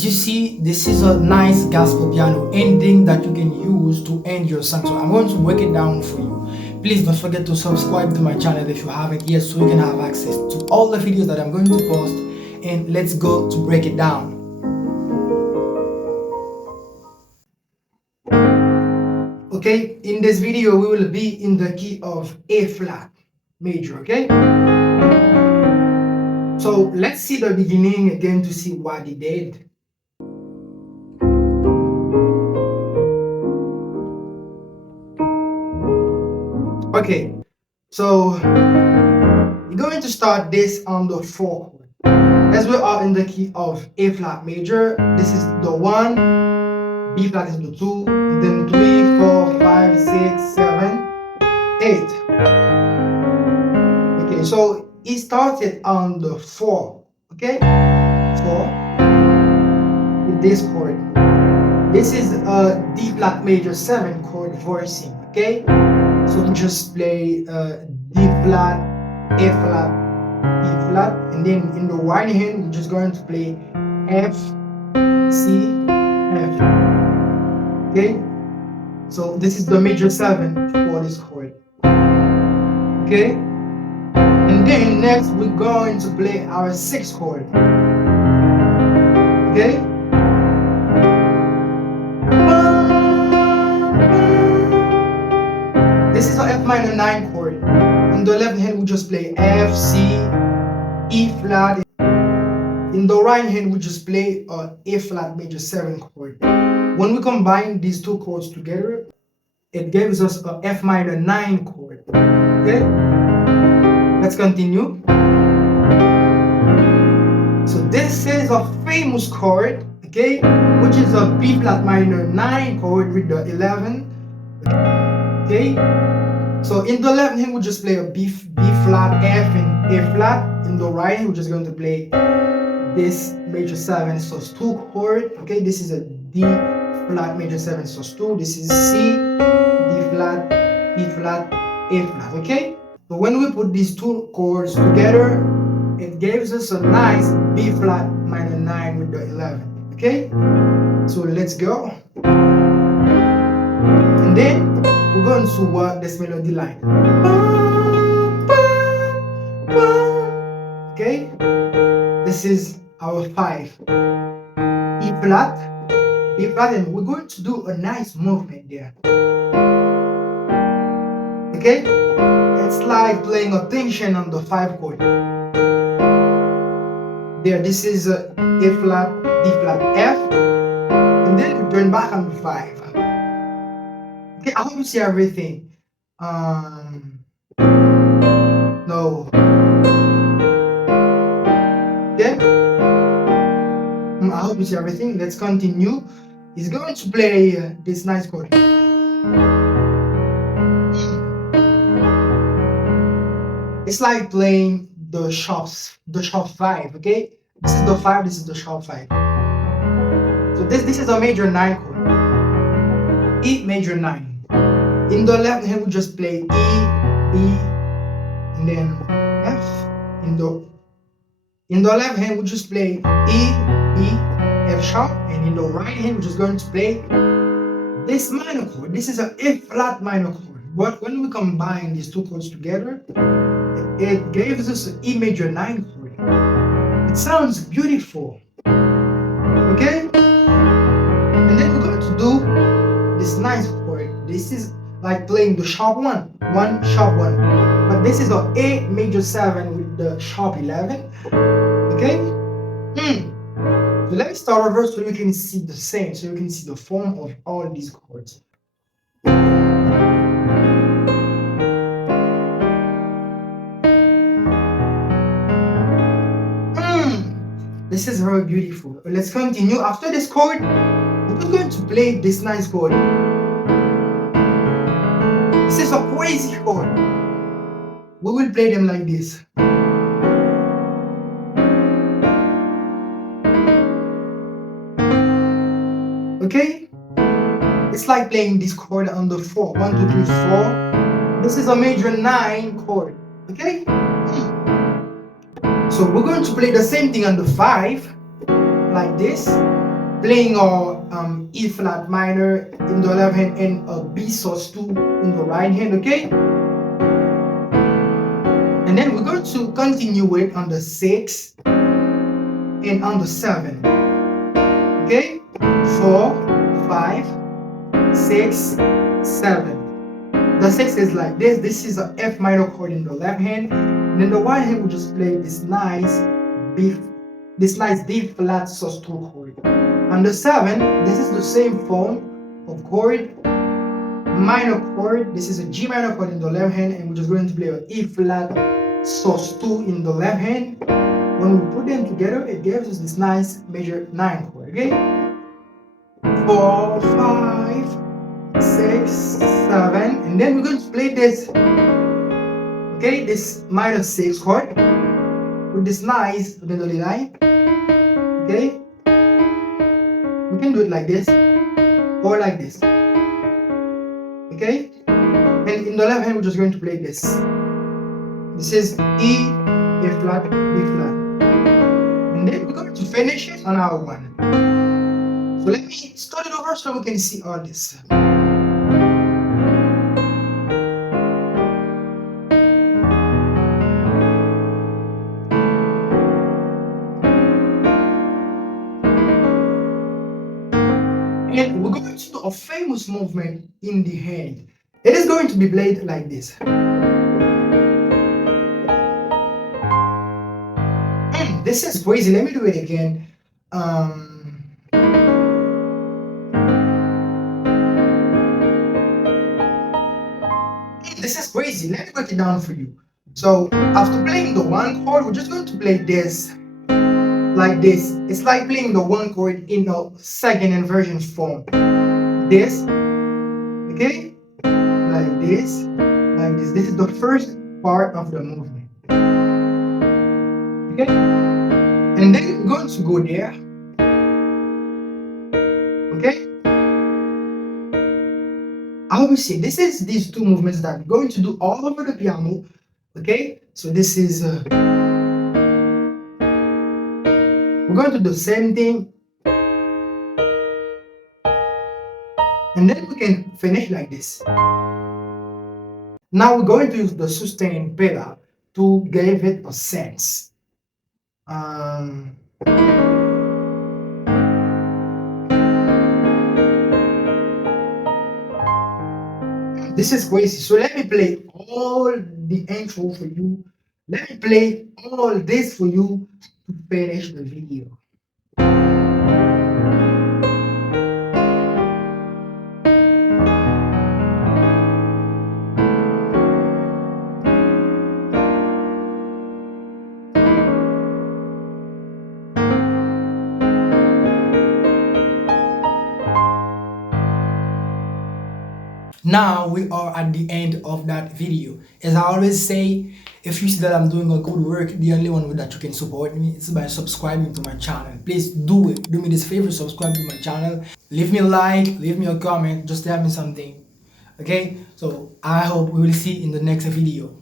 As you see, this is a nice gospel piano ending that you can use to end your song. So I'm going to break it down for you. Please don't forget to subscribe to my channel if you haven't yet, so you can have access to all the videos that I'm going to post. And let's go to break it down. Okay, in this video we will be in the key of A flat major. Okay, so let's see the beginning again to see what he did. Okay, so we're going to start this on the 4 chord. As we are in the key of A flat major, this is the 1, B flat is the 2, and then 3, 4, 5, 6, 7, 8. Okay, so he started on the 4, okay? 4 with this chord. This is a D flat major 7 chord voicing, okay? So we just play D flat, A flat, E flat, and then in the right hand we're just going to play F, C, F. Okay? So this is the major 7 for this chord. Okay? And then next we're going to play our 6th chord. Okay? This is an F minor 9 chord. In the left hand we just play F, C, E flat. In the right hand we just play A flat major 7 chord. When we combine these two chords together, it gives us a F minor 9 chord. Okay? Let's continue. So this is a famous chord, okay, which is a B flat minor 9 chord with the 11. Okay? So in the left hand we just play a B flat, F, and A flat. In the right hand we're just going to play this major 7 sus 2 chord. Okay, this is a D flat major 7 sus 2. This is C, D flat, E flat, A flat. Okay, so when we put these two chords together, it gives us a nice B flat minor 9 with the 11. Okay, so let's go. And then we're going to work this melody line. Okay, this is our 5. E flat, B flat, and we're going to do a nice movement there. Okay, it's like playing a tension on the 5 chord. There, this is A flat, D flat, F, and then we turn back on the 5. Okay, I hope you see everything. No. Okay. I hope you see everything. Let's continue. He's going to play this nice chord. It's like playing the sharp 5. Okay, this is the 5. This is the sharp 5. So this is a major 9 chord. E major 9. In the left hand we just play E, B, and then F. In the left hand we just play E, B, F sharp, and in the right hand we're just going to play this minor chord. This is a F flat minor chord. But when we combine these two chords together, it gives us an E major 9 chord. It sounds beautiful. Okay? And then we're going to do this nice chord. This is like playing the sharp 1, sharp 1. But this is a A major 7 with the sharp 11. Okay? So let's start over so you can see the same, so you can see the form of all these chords. This is very beautiful. Let's continue. After this chord, we're just going to play this nice chord. This is a crazy chord. We will play them like this. Okay? It's like playing this chord on the 4. 1, 2, 3, 4. This is a major 9 chord. Okay? So we're going to play the same thing on the 5, like this. playing our E flat minor in the left hand and a B sus2 in the right hand, okay? And then we're going to continue it on the 6 and on the 7, okay? 4, 5, 6, 7. The 6 is like this. This is an F minor chord in the left hand, and in the right hand we just play this nice D flat sus2 chord. On the 7, this is the same form of chord, minor chord. This is a G minor chord in the left hand, and we're just going to play an E flat sus2 in the left hand. When we put them together, it gives us this nice major 9 chord, okay? 4, 5, 6, 7, and then we're going to play this, okay, this minor 6 chord with this nice melody line, okay? We can do it like this or like this, okay? And in the left hand we're just going to play this. This is E, A flat, B flat, and then we're going to finish it on our one. So let me start it over so we can see all this. And we're going to do a famous movement in the hand. It is going to be played like this. This is crazy. Let me do it again. This is crazy. Let me break it down for you. So after playing the one chord, we're just going to play this like this. It's like playing the one chord in the second inversion form. This, okay, like this, like this. This is the first part of the movement, okay? And then we're going to go there, okay? I will say this is these two movements that we're going to do all over the piano, okay? So this is we're going to do the same thing, and then we can finish like this. Now we're going to use the sustain pedal to give it a sense. This is crazy. So let me play all the intro for you. Let me play all this for you to finish the video. Now we are at the end of that video. As I always say, if you see that I'm doing a good work, the only one way that you can support me is by subscribing to my channel. Please do it. Do me this favor, subscribe to my channel. Leave me a like, leave me a comment, just tell me something. Okay? So I hope we will see in the next video.